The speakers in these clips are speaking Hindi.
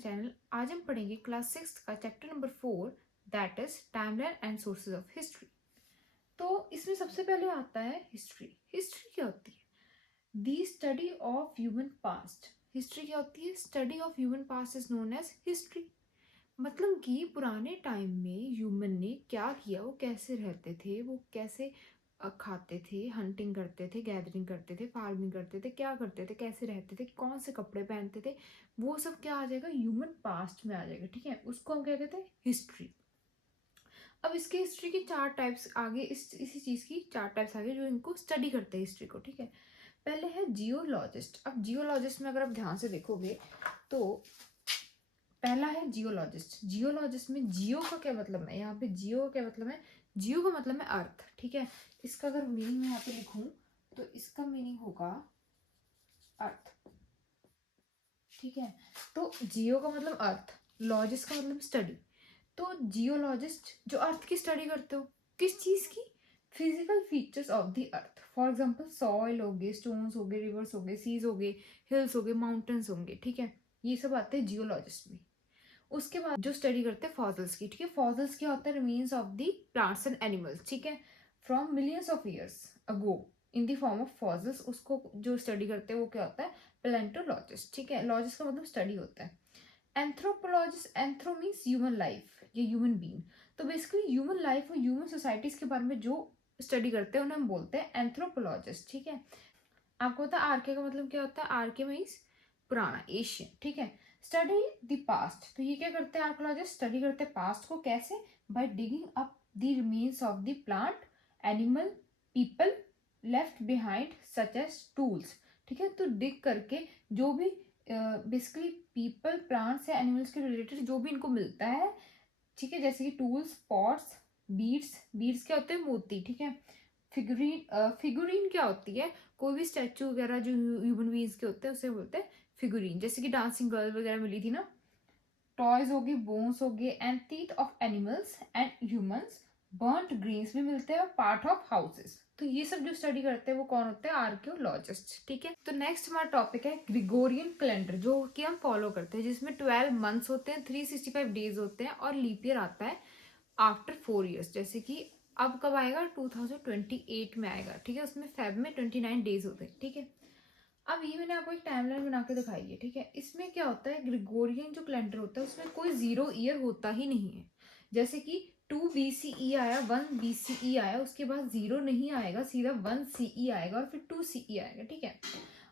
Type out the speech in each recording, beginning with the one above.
चैनल। आज हम पढ़ेंगे क्लास 6 का chapter number 4 that is timeline and sources of history. तो इसमें सबसे पहले आता है हिस्ट्री। हिस्ट्री क्या होती है? The study of human past. History क्या होती है? Study of human past is known as history. मतलब कि पुराने टाइम में ह्यूमन ने क्या किया, वो कैसे रहते थे, वो कैसे खाते थे, हंटिंग करते थे, गैदरिंग करते थे, फार्मिंग करते थे, क्या करते थे, कैसे रहते थे, कौन से कपड़े पहनते थे, वो सब क्या आ जाएगा? ह्यूमन पास्ट में आ जाएगा। ठीक है, उसको हम क्या कहते हैं? हिस्ट्री। अब इसके हिस्ट्री की चार टाइप्स आगे, इसी चीज़ की चार टाइप्स आगे जो इनको स्टडी करते हैं हिस्ट्री को। ठीक है, पहले है जियोलॉजिस्ट। अब जियोलॉजिस्ट में अगर आप ध्यान से देखोगे तो पहला है जियोलॉजिस्ट। जियोलॉजिस्ट में जियो का क्या मतलब है? यहाँ पे जियो का क्या मतलब है? जियो का मतलब है अर्थ। ठीक है, इसका अगर मीनिंग मैं यहाँ पे लिखूं तो इसका मीनिंग होगा अर्थ। ठीक है, तो जियो का मतलब अर्थ, लॉजिस्ट का मतलब स्टडी। तो जियोलॉजिस्ट जो अर्थ की स्टडी करते हो, किस चीज की? Physical features of the earth. For example soil हो गए, स्टोन्स हो गए, रिवर्स हो गए, सीज हो गए, हिल्स हो गए, माउंटेन्स होंगे। ठीक है, ये सब आते हैं जियोलॉजिस्ट में। उसके बाद जो स्टडी करते हैं फॉसिल्स की। ठीक है, फॉसिल्स क्या होता है? Remains of the plants and animals. ठीक है, from millions of years ago in the form of fossils. उसको जो स्टडी करते हैं वो क्या होता है? पैलेंटोलॉजिस्ट। ठीक है, लॉजिस्ट का मतलब स्टडी होता है। Anthropologist, anthro means human life या ह्यूमन बीइंग। तो बेसिकली ह्यूमन लाइफ और ह्यूमन सोसाइटीज के बारे में जो स्टडी करते हैं उन्हें हम बोलते हैं एंथ्रोपोलॉजिस्ट। ठीक है, आपको पता है आर्के का मतलब क्या होता है? आर्के मीन्स पुराना, एशियन। ठीक है, स्टडी द पास्ट। तो ये क्या करते हैं आर्कोलॉजिस्ट? स्टडी करते हैं पास्ट को। कैसे? By digging up the remains of the plant, animal, people left behind such as tools. ठीक है, तो डिग करके जो भी बेसिकली पीपल, प्लांट्स या एनिमल्स के रिलेटेड जो भी इनको मिलता है, ठीक है, जैसे कि टूल्स, पॉट्स, बीड्स। बीड्स क्या होते हैं? मोती। ठीक है, फिगुरीन। फिगुरीन क्या होती है? कोई भी स्टैचू वगैरह जो ह्यूमन बीइंग्स के होते हैं उसे बोलते हैं फिगुरीन। जैसे कि डांसिंग गर्ल वगैरह मिली थी ना। टॉयज हो गए, बोन्स हो गए, and teeth of animals and humans. Burnt grains भी मिलते हैं और पार्ट ऑफ हाउसेस। तो ये सब जो स्टडी करते हैं वो कौन होते हैं? आर्कियोलॉजिस्ट। ठीक है, तो नेक्स्ट हमारा टॉपिक है ग्रिगोरियन कैलेंडर, जो कि हम फॉलो करते हैं, जिसमें 12 मंथ्स होते हैं, 365 डेज होते हैं और लीप ईयर आता है आफ्टर 4 ईयर्स। जैसे कि अब कब आएगा? 2028 में आएगा। ठीक है, उसमें फेब में 29 डेज होते हैं। ठीक है, अब ये मैंने आपको एक टाइमलाइन बना के दिखाई है। ठीक है, इसमें क्या होता है? ग्रिगोरियन जो कैलेंडर होता है उसमें कोई 0 ईयर होता ही नहीं है। जैसे कि 2 BCE आया, 1 BCE आया, उसके बाद 0 नहीं आएगा, सीधा 1 CE आएगा और फिर 2 CE आएगा। ठीक है,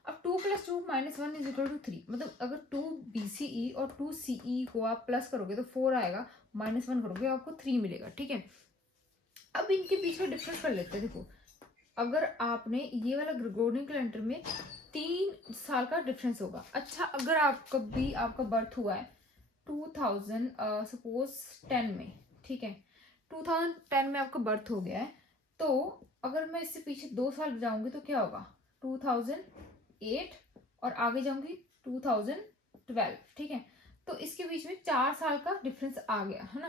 अब 2 + 2 - 1 = 3। मतलब अगर 2 BCE और 2 CE को आप प्लस करोगे तो 4 आएगा, -1 करोगे आपको 3 मिलेगा। ठीक है, अब इनके बीच में डिफरेंस कर लेते हैं। देखो, अगर आपने ये वाला ग्रिगोरियन कैलेंडर में 3 साल का डिफरेंस होगा। अच्छा, अगर आप कभी आपका बर्थ हुआ है 2000 सपोज 10 में। ठीक है, 2010 में आपका बर्थ हो गया है, तो अगर मैं इससे पीछे 2 साल जाऊंगी तो क्या होगा? 2008 और आगे जाऊंगी 2012। ठीक है, तो इसके बीच में 4 साल का डिफरेंस आ गया है ना।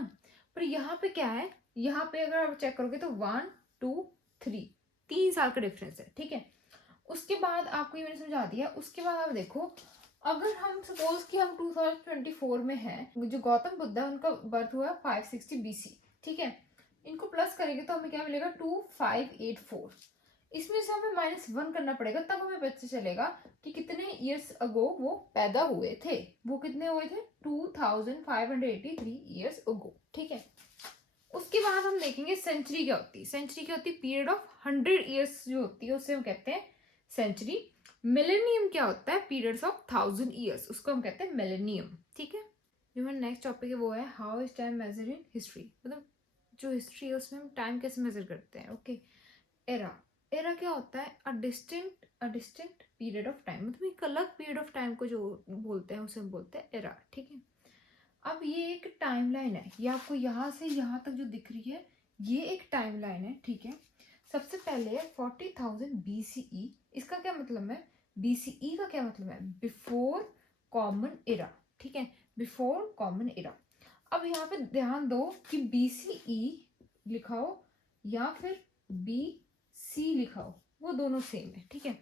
पर यहाँ पे क्या है? यहाँ पे अगर आप चेक करोगे तो 1 2 3 3 साल का डिफरेंस है। ठीक है, उसके बाद आपको ये मैंने समझा दिया। उसके बाद आप देखो, अगर हम सपोज कि हम 2024 में हैं, जो गौतम बुद्ध है उनका बर्थ हुआ 560 BC। ठीक है, इनको प्लस करेंगे तो हमें क्या मिलेगा? 2584। इसमें से हमें -1 करना पड़ेगा, तब हमें पता चलेगा कि कितने ईयर्स अगो वो पैदा हुए थे। वो कितने हुए थे? 2583 ईयर्स अगो। ठीक है, उसके बाद हम देखेंगे सेंचुरी क्या होती है। सेंचुरी क्या होती है? पीरियड ऑफ 100 ईयर्स जो होती है उसे हम कहते हैं सेंचुरी। मिलेनियम क्या होता है? पीरियड्स ऑफ 1000 ईयर्स, उसको हम कहते हैं मिलेनियम। ठीक है, जो हमारा नेक्स्ट टॉपिक है वो है how is time measure in history. मतलब जो हिस्ट्री है उसमें हम टाइम कैसे मेजर करते हैं। Okay, era. एरा क्या होता है? A distinct period of time. मतलब एक अलग पीरियड ऑफ टाइम को जो बोलते हैं उसे हम बोलते हैं एरा। ठीक है, अब ये एक टाइमलाइन है, ये आपको यहाँ से यहाँ तक जो दिख रही है ये एक टाइमलाइन है। ठीक है, सबसे पहले है 40,000 BCE। इसका क्या मतलब है? BCE का क्या मतलब है? Before common era. ठीक है, बिफोर कॉमन एरा। अब यहाँ पे ध्यान दो कि BCE लिखा हो या फिर BC लिखा हो, वो दोनों सेम है। ठीक है,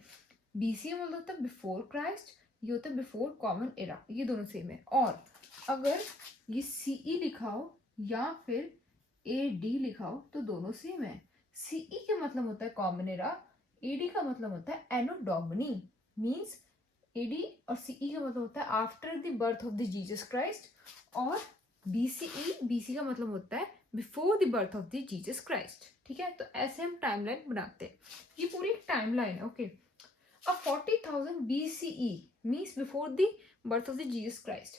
BC मतलब होता है बिफोर क्राइस्ट, ये होता है बिफोर कॉमन एरा, ये दोनों सेम है। और अगर ये CE लिखा हो या फिर AD लिखा हो तो दोनों सेम है। CE का मतलब होता है कॉमन एरा, AD का मतलब होता है एनो डोमिनी, मीन्स AD और CE का मतलब होता है after the birth of the Jesus Christ, और BC का मतलब होता है before the birth of the Jesus Christ. ठीक है, तो ऐसे हम टाइमलाइन बनाते हैं। ये पूरी टाइमलाइन है। ओके, अब 40,000 BCE means before the birth of the Jesus Christ.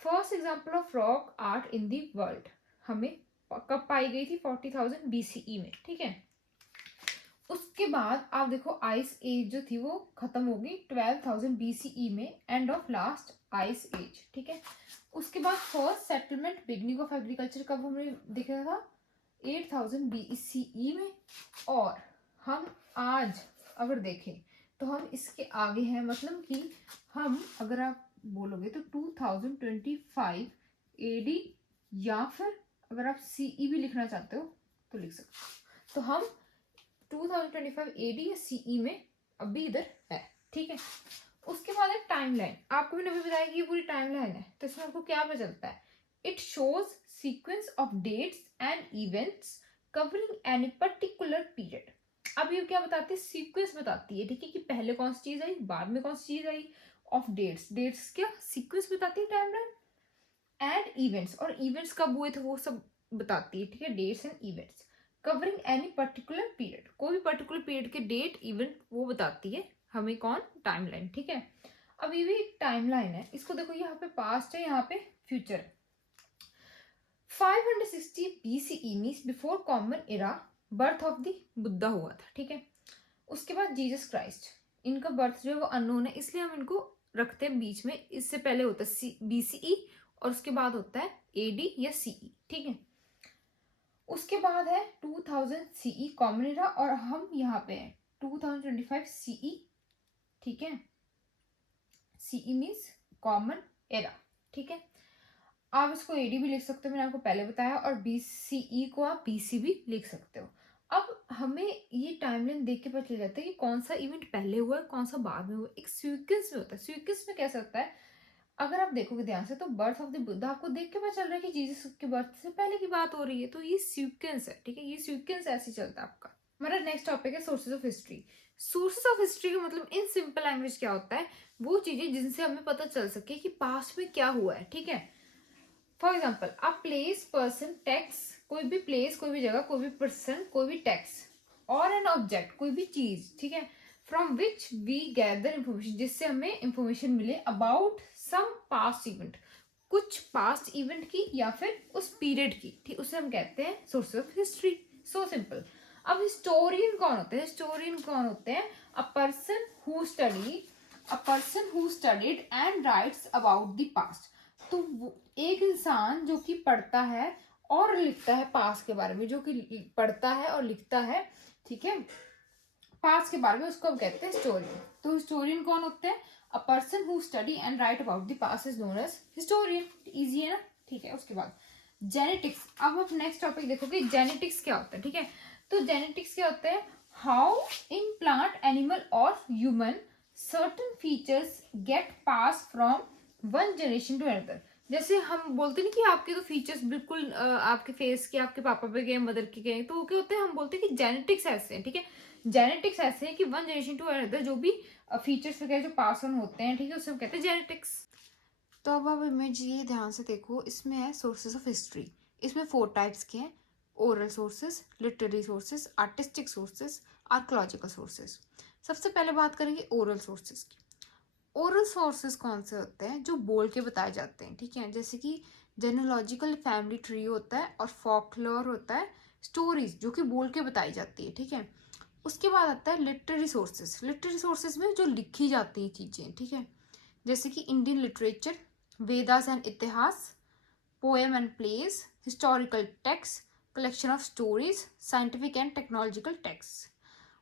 First example of rock art in the world हमें कब पाई गई थी? 40,000 BCE में। ठीक है, उसके बाद आप देखो आइस एज जो थी वो खत्म हो गई 12,000 BCE में, end of last ice age. ठीक है, उसके बाद first settlement beginning of agriculture कब हमने देखा था? 8,000 BCE में। और हम आज अगर देखें तो हम इसके आगे हैं, मतलब कि हम अगर आप बोलोगे तो 2025 AD, या फिर अगर आप CE भी लिखना चाहते हो तो लिख सकते हो। तो हम 2025 AD या CE में अभी इधर है। ठीक है, उसके बाद है टाइमलाइन। आपको भी अभी बताया कि ये पूरी टाइमलाइन है, तो इसमें आपको क्या पता चलता है? It shows sequence of dates and events covering any particular period. अब ये क्या बताती है? सीक्वेंस बताती है। ठीक है, कि पहले कौन सी चीज आई, बाद में कौन सी चीज आई, ऑफ डेट्स। डेट्स क्या सीक्वेंस बताती है टाइमलाइन, एंड इवेंट्स, और इवेंट्स कब हुए थे वो सब बताती है। ठीक है, dates and events covering any particular period, कोई भी पर्टिकुलर पीरियड के डेट इवेंट वो बताती है हमें कौन? टाइमलाइन। ठीक है, अब ये भी एक टाइमलाइन है। इसको देखो, यहाँ पे पास्ट है, यहाँ पे फ्यूचर है। 560 BCE means before common era, birth of the Buddha हुआ था। ठीक है, उसके बाद जीसस क्राइस्ट, इनका बर्थ जो है वो अननोन है, इसलिए हम इनको रखते हैं बीच में। इससे पहले होता है BCE और उसके बाद होता है AD या CE। ठीक है, उसके बाद है 2000 CE कॉमन एरा, और हम यहाँ पे हैं 2025 CE। ठीक है, CE मीन्स कॉमन एरा। ठीक है, आप इसको AD भी लिख सकते हो, मैंने आपको पहले बताया, और BCE को आप BC भी लिख सकते हो। अब हमें ये टाइमलाइन देख के पता चल जाता है कि कौन सा इवेंट पहले हुआ है, कौन सा बाद में हुआ। एक सीक्वेंस में होता है। सीक्वेंस में कैसे होता है? अगर आप देखोगे ध्यान से तो बर्थ ऑफ द बुद्धा आपको देख के पता चल रहा है कि जीसस के बर्थ से पहले की बात हो रही है, तो ये सीक्वेंस है। ठीक है, ये सीक्वेंस ऐसे चलता है आपका। हमारा नेक्स्ट टॉपिक है sources of history. Sources of history का मतलब इन सिंपल लैंग्वेज क्या होता है? वो चीजें जिनसे हमें पता चल सके कि पास्ट में क्या हुआ है। ठीक है, for example a place, person, tax, कोई भी प्लेस, कोई भी जगह, कोई भी पर्सन, कोई भी टैक्स, और एन ऑब्जेक्ट, कोई भी चीज। ठीक है, from which we gather information, जिससे हमें इंफॉर्मेशन मिले अबाउट सम पास्ट इवेंट, कुछ पास्ट इवेंट की या फिर उस पीरियड की। ठीक, उसे हम कहते हैं source of history. So simple. अब हिस्टोरियन कौन होते हैं? हिस्टोरियन कौन होते हैं? A person who studied and writes about the past. तो एक इंसान जो कि पढ़ता है और लिखता है पास्ट के बारे में, जो कि पढ़ता है और लिखता है, ठीक है, पास्ट के बारे में, उसको हम कहते हैं हिस्टोरियन। तो हिस्टोरियन कौन होते हैं? A person who study and write about the past is known as historian. Easy है ना? ठीक है, उसके बाद जेनेटिक्स। अब आप नेक्स्ट टॉपिक देखोगे जेनेटिक्स क्या होता है। ठीक है, तो जेनेटिक्स क्या होता है? हाउ इन प्लांट, एनिमल और human certain features get pass from one generation to another. जैसे हम बोलते नहीं कि आपके तो फीचर्स बिल्कुल आपके फेस के, आपके पापा पे गए, मदर के गए, तो क्या होते हैं? हम बोलते हैं कि जेनेटिक्स ऐसे हैं। ठीक है, जेनेटिक्स ऐसे हैं कि वन जनरेशन टू अनदर जो भी फीचर्स वगैरह जो पास ऑन होते हैं, ठीक है, उसे हम कहते हैं जेनेटिक्स। तो अब आप इमेज ये ध्यान से देखो, इसमें है सोर्सेज ऑफ हिस्ट्री। इसमें 4 टाइप्स के हैं: oral sources, literary sources, artistic sources, archaeological sources. सबसे पहले बात करेंगे ओरल सोर्सेज की। ओरल सोर्सेज कौन से होते हैं? जो बोल के बताए जाते हैं। ठीक है, जैसे कि जेनोलॉजिकल फैमिली ट्री होता है, और फोकलोर होता है, स्टोरीज जो कि बोल के बताई जाती है। ठीक है, उसके बाद आता है लिटरेरी सोर्सेज। लिटरेरी सोर्सेज में जो लिखी जाती हैं चीज़ें। ठीक है, जैसे कि Indian literature, Vedas and itihas, poem and plays, historical text, collection of stories, scientific and technological text.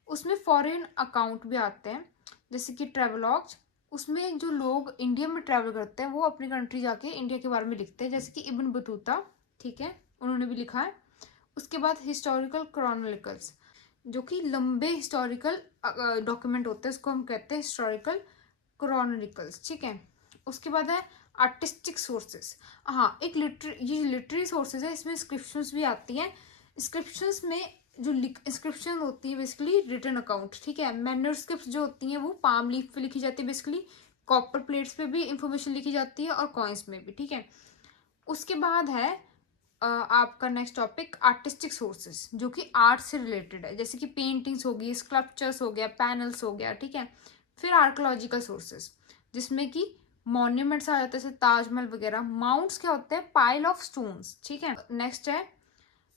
उसमें फॉरेन अकाउंट भी आते हैं, जैसे कि ट्रेवलॉग्स। उसमें जो लोग इंडिया में ट्रैवल करते हैं वो अपनी कंट्री जाके इंडिया के बारे में लिखते हैं, जैसे कि इब्न बतूता, ठीक है, उन्होंने भी लिखा है। उसके बाद हिस्टोरिकल क्रॉनिकल्स, जो कि लंबे हिस्टोरिकल डॉक्यूमेंट होते हैं, उसको हम कहते हैं हिस्टोरिकल क्रॉनिकल्स। ठीक है, उसके बाद है आर्टिस्टिक सोर्सेज, हाँ एक ये लिटरेरी सोर्सेज है, इसमें इंस्क्रिप्शंस भी आती हैं। इंस्क्रिप्शंस में जो इंस्क्रिप्शन होती है बेसिकली रिटन अकाउंट, ठीक है। मैन्युस्क्रिप्ट्स जो होती हैं वो पाम लीफ पे लिखी जाती है बेसिकली, कॉपर प्लेट्स पे भी इंफॉर्मेशन लिखी जाती है और कॉइन्स में भी, ठीक है। उसके बाद है आपका नेक्स्ट टॉपिक आर्टिस्टिक सोर्सेज, जो कि आर्ट से रिलेटेड है, जैसे कि पेंटिंग्स हो गई, स्कल्पचर्स हो गया, पैनल्स हो गया, ठीक है। फिर आर्कोलॉजिकल सोर्सेज, जिसमें कि मॉन्यूमेंट्स आ जाते हैं जैसे ताजमहल वगैरह। माउंट्स क्या होते हैं? पाइल ऑफ स्टोन्स, ठीक है। नेक्स्ट है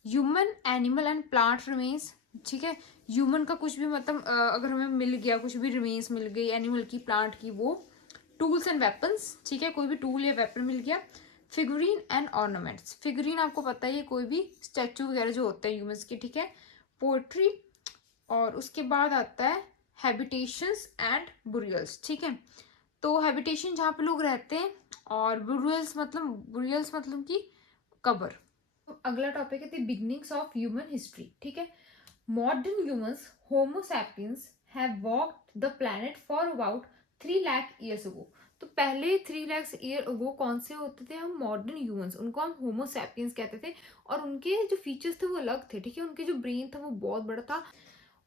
human, animal and plant remains, ठीक है। ह्यूमन का कुछ भी मतलब अगर हमें मिल गया, कुछ भी रिमेन्स मिल गई एनिमल की, प्लांट की, वो टूल्स एंड वेपन्स, ठीक है, कोई भी टूल या वेपन मिल गया। फिगरीन एंड ऑर्नामेंट्स, फिगरीन आपको पता है ये कोई भी स्टैचू वगैरह जो होते हैं ह्यूमंस के, ठीक है। पोएट्री, और उसके बाद आता है हैबिटेशंस एंड बुरियल्स, ठीक है। तो हैबिटेशन जहाँ पे लोग रहते हैं, और बुरियल्स मतलब कि कब्र। अगला टॉपिक है the beginnings of human history, ठीक है। Modern humans Homo sapiens have walked the planet for about 3 lakh years ago. तो पहले 3 लाख ईयर अगो कौन से होते थे? हम मॉडर्न ह्यूमंस, उनको हम होमो सैपियंस कहते थे। और उनके जो फीचर्स थे वो अलग थे, ठीक है। उनके जो ब्रेन था वो बहुत बड़ा था,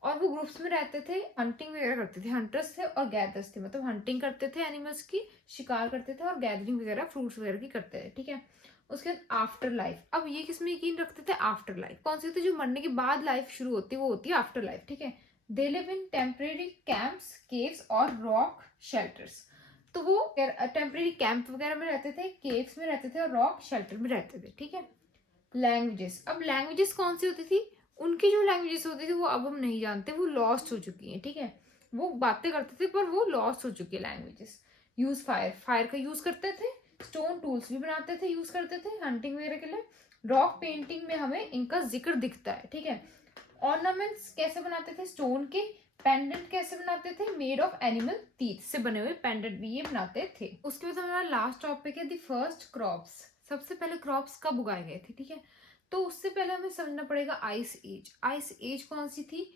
और वो ग्रुप्स में रहते थे, हंटिंग वगैरह करते थे। हंटर्स थे और गैदर्स थे, मतलब हंटिंग करते थे एनिमल्स की, शिकार करते थे, और गैदरिंग वगैरह फ्रूट्स वगैरह की करते थे, ठीक है। उसके बाद आफ्टर लाइफ, अब ये किसमें यकीन रखते थे? आफ्टर लाइफ कौन सी होती है? जो मरने के बाद लाइफ शुरू होती है वो होती है आफ्टर लाइफ, ठीक है। They live in temporary camps, caves और रॉक शेल्टर्स। तो वो टेम्परेरी कैंप वगैरह में रहते थे, केव्स में रहते थे और रॉक शेल्टर में रहते थे, ठीक है। लैंग्वेजेस, अब लैंग्वेजेस कौन सी होती थी? उनकी जो लैंग्वेजेस होती थी वो अब हम नहीं जानते, वो लॉस्ट हो चुकी हैं, ठीक है। वो बातें करते थे पर वो लॉस्ट हो चुकी है लैंग्वेजेस। यूज फायर, फायर का यूज करते थे। स्टोन टूल्स भी बनाते थे, यूज करते थे हंटिंग वगैरह के लिए। रॉक पेंटिंग में हमें इनका जिक्र दिखता है, ठीक है। ऑर्नामेंट्स कैसे बनाते थे? स्टोन के। पेंडेंट कैसे बनाते थे? मेड ऑफ एनिमल टीथ से बने हुए पेंडेंट भी ये बनाते थे। उसके बाद हमारा लास्ट टॉपिक है द फर्स्ट क्रॉप्स। सबसे पहले क्रॉप्स कब उगाए गए थे, ठीक है। तो उससे पहले हमें समझना पड़ेगा आइस एज। आइस एज कौन सी थी?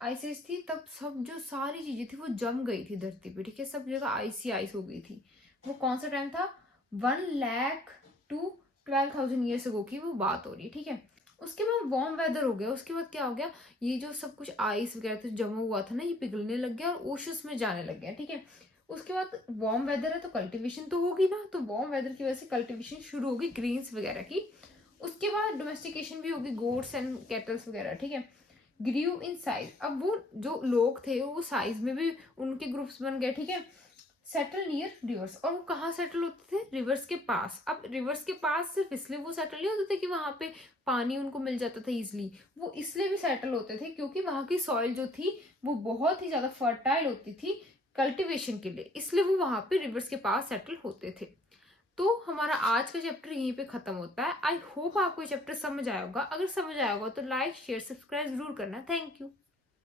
आइस एज थी तब सब जो सारी चीजें थी वो जम गई थी धरती पे, ठीक है। सब जगह आइस ही आइस हो गई थी। वो कौन सा टाइम था? 1 लाख to 12,000 ईयर्स अगो की वो बात हो रही है, ठीक है। उसके बाद वार्म वेदर हो गया। उसके बाद क्या हो गया? ये जो सब कुछ आइस वगैरह तो जमा हुआ था ना, ये पिघलने लग गया और ओशंस में जाने लग गया, ठीक है। उसके बाद वार्म वेदर है तो कल्टीवेशन तो होगी ना, तो वार्म वेदर की वजह से कल्टीवेशन शुरू होगी ग्रीन्स वगैरह की। उसके बाद डोमेस्टिकेशन भी होगी, गोट्स एंड कैटल्स वगैरह, ठीक है। ग्रीव इन साइज, अब वो जो लोग थे वो साइज में भी उनके ग्रुप्स बन गए, ठीक है। सेटल नियर रिवर्स, और वो कहाँ सेटल होते थे? रिवर्स के पास। अब रिवर्स के पास सिर्फ इसलिए वो सेटल नहीं होते थे कि वहां पे पानी उनको मिल जाता था इजिली, वो इसलिए भी सेटल होते थे क्योंकि वहां की सॉइल जो थी वो बहुत ही ज्यादा फर्टाइल होती थी कल्टीवेशन के लिए, इसलिए वो वहां पे रिवर्स के पास सेटल होते थे। तो हमारा आज का चैप्टर यहीं पे खत्म होता है। आई होप आपको ये चैप्टर समझ आया होगा। अगर समझ आया होगा तो लाइक शेयर सब्सक्राइब जरूर करना। Thank you.